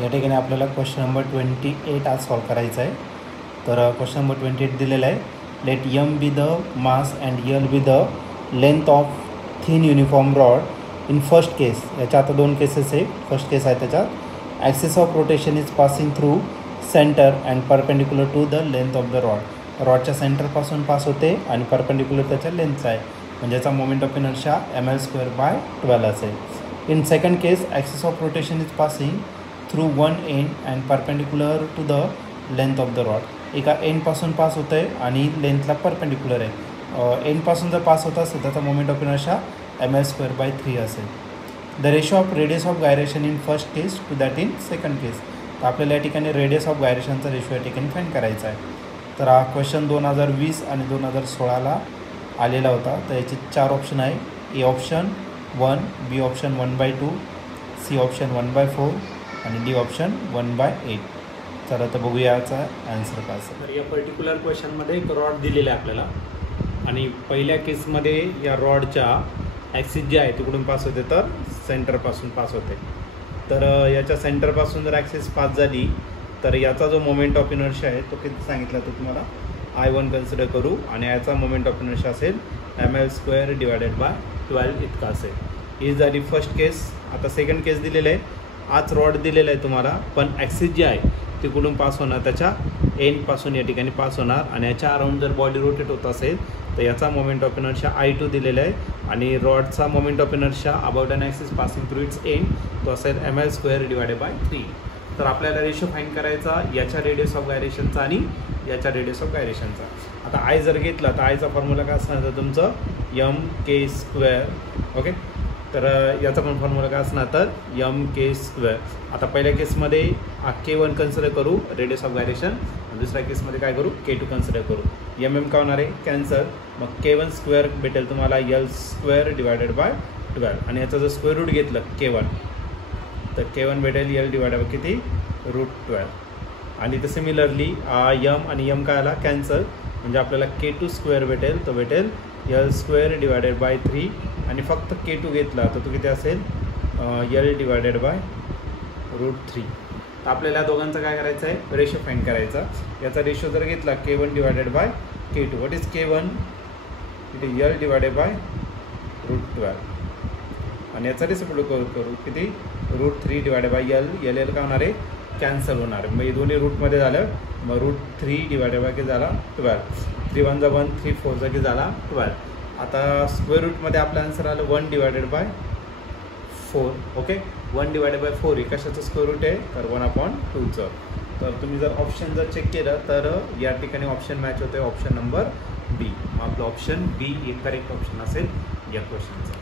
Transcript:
या ठिकाणी आपल्याला क्वेश्चन नंबर 28 आज सॉल्व करायचा आहे. तर क्वेश्चन नंबर 28 दिलेला आहे. Let M be the mass and L be the length of thin uniform rod in first case. याच्या आता दोन केसेस आहे. फर्स्ट केस आहे त्याच्यात axis of rotation is passing through centre and perpendicular to the length of the rod. रॉडच्या सेंटरपासून pass होते आणि परपेंडिक्युलर त्याच्या लेंथचा आहे, म्हणजे याचा मोमेंट ऑफ इनर्शिया ml²/12 असेल. In second case axis of rotation is passing through one end and perpendicular to the length of the rod. एका एंडपासून पास होतं आहे आणि लेंथला परपेंडिक्युलर आहे. एंडपासून जर पास होत असेल त्याचा मोमेंट ऑफ इनर्शिया ml²/3 असेल. The ratio of radius of gyration in first case to that in second case. तर आपल्याला या ठिकाणी रेडियस ऑफ गायरेशनचा रेशो या ठिकाणी फाईंड करायचा आहे. तर हा क्वेश्चन 2020 आणि 2016ला आलेला होता. तर याचे 4 ऑप्शन आहे. A option 1, B option 1/2, C option 1/4 आणि डी ऑप्शन 1/8. तर आता बघूया याचा आन्सर काय असेल. तर या पर्टिक्युलर क्वेश्चनमध्ये एक रॉड दिलेला आहे आपल्याला आणि पहिल्या केसमध्ये या रॉडच्या ॲक्सिस जे आहे तिकडून पास होते तर सेंटरपासून पास होते. तर याच्या सेंटरपासून जर ॲक्सिस पास झाली तर याचा जो मोमेंट ऑफ इनर्शिया आहे तो किती सांगितला तो तुम्हाला I1 कन्सिडर करू आणि याचा मोमेंट ऑफ इनर्शिया असेल ml²/12 इतका असेल. ही झाली फर्स्ट केस. आता सेकंड केस दिलेलं आहे. आज रॉड दिलेला आहे तुम्हाला, पण ॲक्सिस जे आहे तिकडून पास होणार त्याच्या एंडपासून या ठिकाणी पास होणार आणि याच्या अराउंड जर बॉडी रोटेट होत असेल तर याचा मोमेंट ऑफ इनर्शिया I2 दिलेला आहे आणि रॉडचा moment of inertia about an axis passing through its end तो असेल ml²/3. तर आपल्याला रेशो फाईंड करायचा याच्या रेडियस ऑफ गायरेशनचा आणि याच्या रेडियस ऑफ गायरेशनचा. आता आय जर घेतला तर आयचा फॉर्म्युला काय असणार तर तुमचं mk². ओके, तर याचा पण फॉर्म्युला काय असणार तर mk². आता पहिल्या केसमध्ये k1 कन्सिडर करू रेडियस ऑफ गायरेशन, दुसऱ्या केसमध्ये काय करू k2 कन्सिडर करू. का होणार आहे कॅन्सर, मग k1² भेटेल तुम्हाला l²/12 आणि याचा जर स्क्वेअर रूट घेतलं k1 तर k1 भेटेल l किती √12. आणि तर सिमिलरली यम आणि यम काय आला कॅन्सल, म्हणजे आपल्याला k2² भेटेल, तो भेटेल l²/3 आणि फक्त k2 घेतला तर तो किती असेल l/√3. तर आपल्याला दोघांचं काय करायचं आहे रेशो फाईंड करायचा. याचा रेशो जर घेतला k1/k2, what is k1 it is l/√12 आणि याचा रेसिप्रोकल करू किती √3/l. l का होणार आहे कॅन्सल होणार, मग हे दोन्ही रूटमध्ये झालं, मग √3 की झाला 12. 3 1 1 3 4 की झाला 12. आता स्क्वेअर रूटमध्ये आपलं आन्सर आलं 1/4. ओके, 1/4 हे कशाचं स्क्वेअर रूट आहे तर 1/2चं. तर तुम्ही जर ऑप्शन जर चेक केलं तर या ठिकाणी ऑप्शन मॅच होते ऑप्शन नंबर बी. आपलं ऑप्शन बी एक करेक्ट ऑप्शन असेल या क्वेश्चनचं.